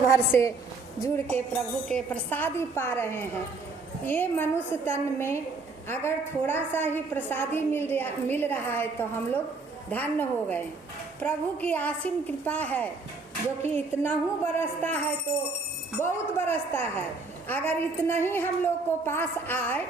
भर से जुड़ के प्रभु के प्रसादी पा रहे हैं। ये मनुष्य तन में अगर थोड़ा सा ही प्रसादी मिल रहा है तो हम लोग धन्य हो गए। प्रभु की असीम कृपा है जो कि इतना ही बरसता है तो बहुत बरसता है। अगर इतना ही हम लोग को पास आए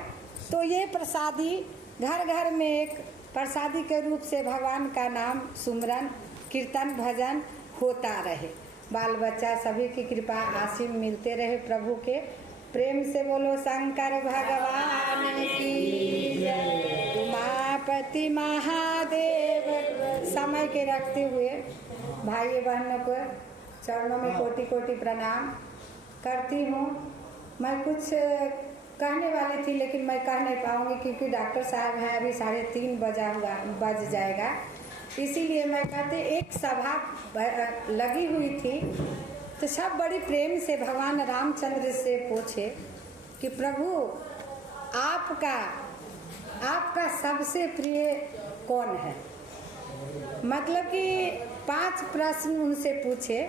तो ये प्रसादी घर घर में एक प्रसादी के रूप से भगवान का नाम सुमरन कीर्तन भजन होता रहे। बाल बच्चा सभी की कृपा आसीम मिलते रहे। प्रभु के प्रेम से बोलो शंकर भगवान की जय। उमापति महादेव। समय के रखते हुए भाई बहनों को चरणों में कोटि कोटि प्रणाम करती हूँ। मैं कुछ कहने वाली थी लेकिन मैं कह नहीं पाऊंगी क्योंकि डॉक्टर साहब हैं, अभी 3:30 बज जाएगा। इसीलिए मैं कहते एक सभा लगी हुई थी तो सब बड़ी प्रेम से भगवान रामचंद्र से पूछे कि प्रभु आपका सबसे प्रिय कौन है। मतलब कि 5 प्रश्न उनसे पूछे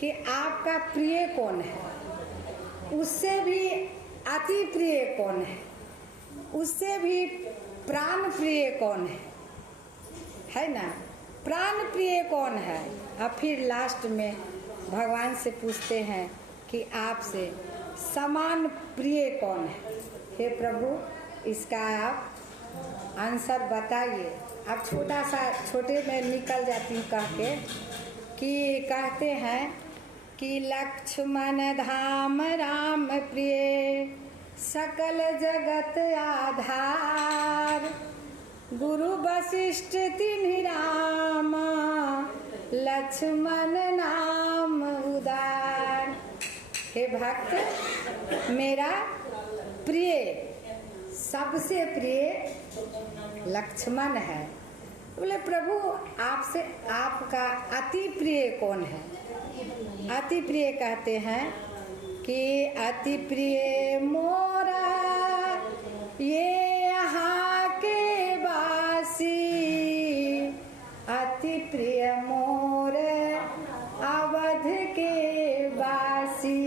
कि आपका प्रिय कौन है, उससे भी अति प्रिय कौन है, उससे भी प्राण प्रिय कौन है ना, प्राण प्रिय कौन है। और फिर लास्ट में भगवान से पूछते हैं कि आपसे समान प्रिय कौन है। हे प्रभु इसका आप आंसर बताइए। अब छोटे में निकल जाती हूँ कह के कि कहते हैं कि लक्ष्मण धाम राम प्रिय सकल जगत आधार, गुरु वशिष्ठ तिन्हि राम लक्ष्मण नाम उदार। हे भक्त मेरा प्रिय सबसे प्रिय लक्ष्मण है। बोले प्रभु आपसे आपका अति प्रिय कौन है। अति प्रिय कहते हैं कि अति प्रिय मोरा ये यहाँ के वासी, अति प्रिय मोर अवध के वासी।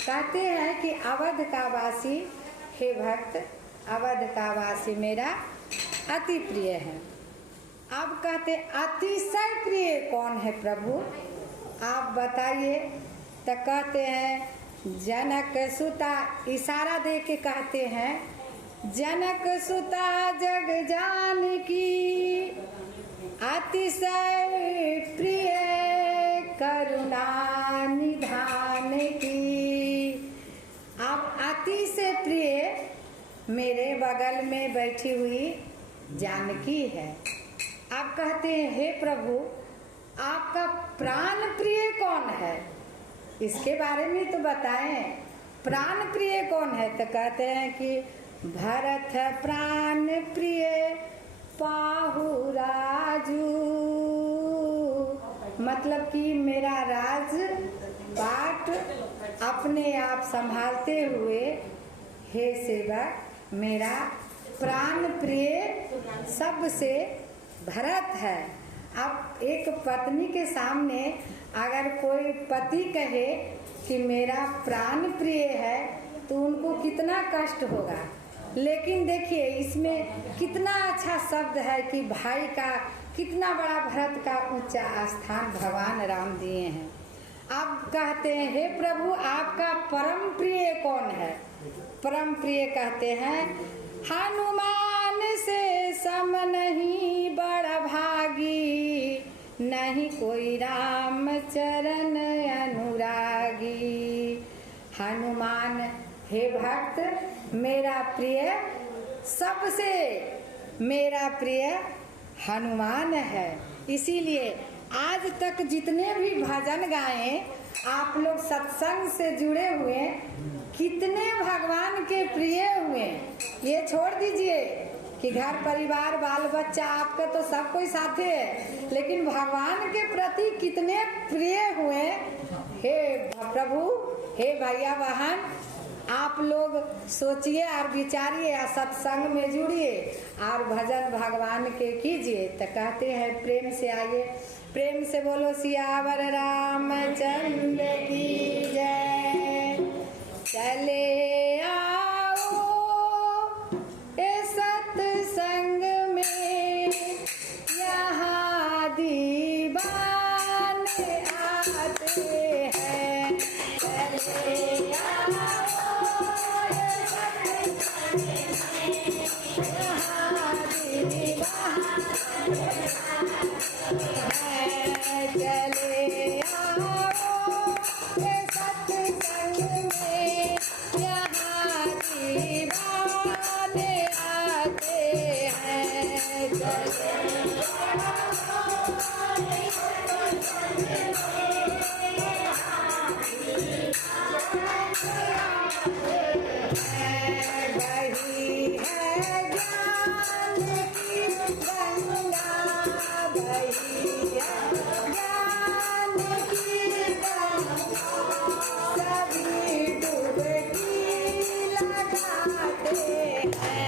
कहते हैं कि अवध का वासी, हे भक्त अवध का वासी मेरा अति प्रिय है। अब कहते अतिशय प्रिय कौन है प्रभु आप बताइए। तो कहते हैं जनक सुता, इशारा दे के कहते हैं जनक सुता जग जानकी अतिशय प्रिय करुणा निधान की। आप अति से प्रिय मेरे बगल में बैठी हुई जानकी है। आप कहते हैं हे प्रभु आपका प्राण प्रिय कौन है, इसके बारे में तो बताएं। प्राण प्रिय कौन है। तो कहते हैं कि भरत प्राण प्रिय पाहु राजू। मतलब कि मेरा राज बाट अपने आप संभालते हुए हे सेवक मेरा प्राण प्रिय सबसे भरत है। अब एक पत्नी के सामने अगर कोई पति कहे कि मेरा प्राण प्रिय है तो उनको कितना कष्ट होगा। लेकिन देखिए इसमें कितना अच्छा शब्द है कि भाई का कितना बड़ा भरत का ऊंचा स्थान भगवान राम दिए हैं। अब कहते हैं हे प्रभु आपका परम प्रिय कौन है। परम प्रिय कहते हैं हनुमान से सम नहीं बड़ भागी, नहीं कोई राम चरण अनुरागी। हनुमान हे भक्त मेरा प्रिय सबसे मेरा प्रिय हनुमान है। इसीलिए आज तक जितने भी भजन गाए आप लोग सत्संग से जुड़े हुए कितने भगवान के प्रिय हुए। ये छोड़ दीजिए कि घर परिवार बाल बच्चा आपका तो सब कोई साथे है, लेकिन भगवान के प्रति कितने प्रिय हुए। हे प्रभु हे भैया बहन आप लोग सोचिए और विचारिए और सत्संग में जुड़िए और भजन भगवान के कीजिए। तो कहते हैं प्रेम से आइए, प्रेम से बोलो सियावर रामचंद्र हैं। चले आओ ये सत्संग में, यहाँ दीवाने हैं। चले आओ ये सत्संग में, यहाँ दीवाने आते हैं। चले बही है ज्ञान की गंगा, बही है ज्ञान की गंगा, सभी डुबकी लगाते हैं।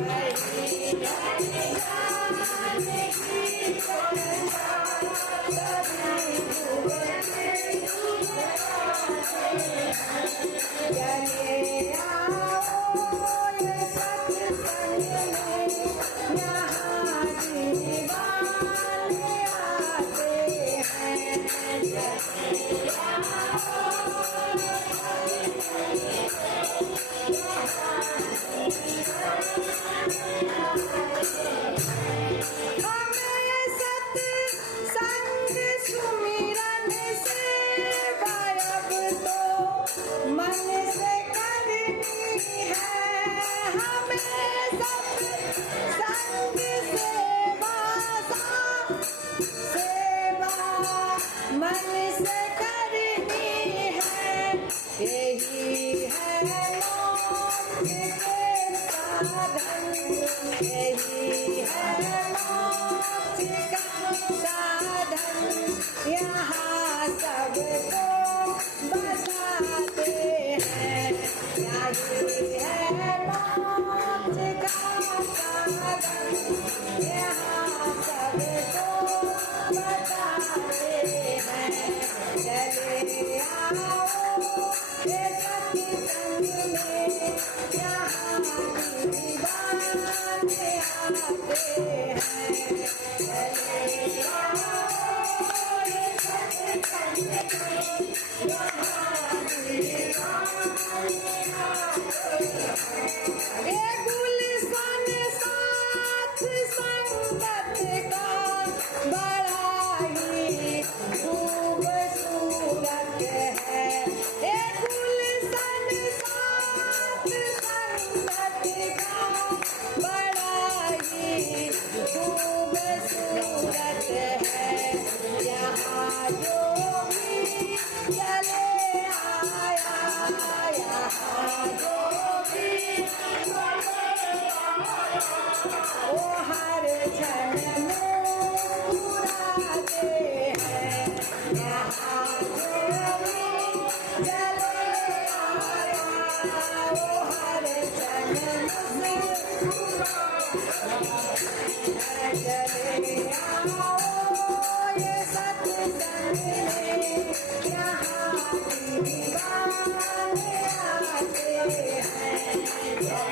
बही है ज्ञान की गंगा, सभी डुबकी चले आओ ये सत्संग में, यहाँ दीवाने आते हैं। हमें सत्संग सुमिरन से वायब तो मन से करनी है। हमें सत्संग सेवा मन से करनी है। यही है मोक्ष के साधन, यही है मोक्ष का साधन, यहाँ सबको बताते हैं। यही है मोक्ष का साधन, यहाँ सबको बताते हैं। चले आओ ये सत्संग में, यहाँ दीवाने आते हैं। चले आओ ये सत्संग में, यहाँ दीवाने आते हैं। ये गुलशन साथ संगत का बड़ा ही खूबसूरत है। ये गुलशन साथ संगत का बड़ा ही खूबसूरत है। यहाँ जो भी चले आया, यहाँ जो भी वो हर क्षण मुस्कुराते हैं। यहाँ जो भी चले आया, वो हर क्षण मुस्कुराते हैं। चले आओ ये सत्संग में, यहाँ दीवाने आते हैं।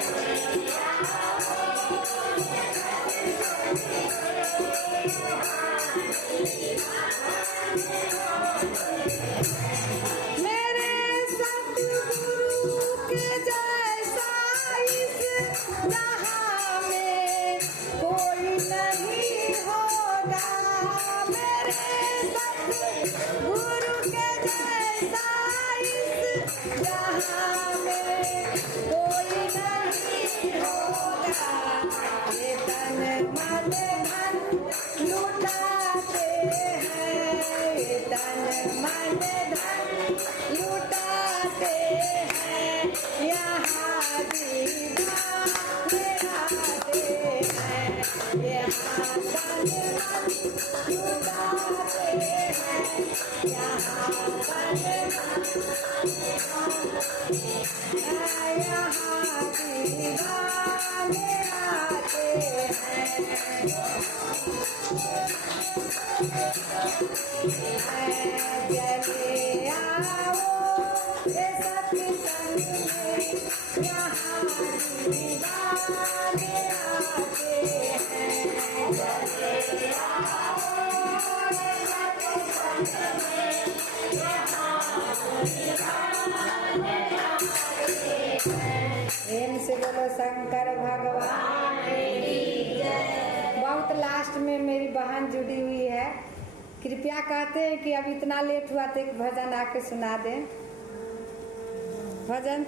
प्रेम से बोलो शंकर भगवान की जय। बहुत लास्ट में मेरी बहन जुड़ी हुई है, कृपया कहते हैं कि अब इतना लेट हुआ तो एक भजन आके सुना दें। भजन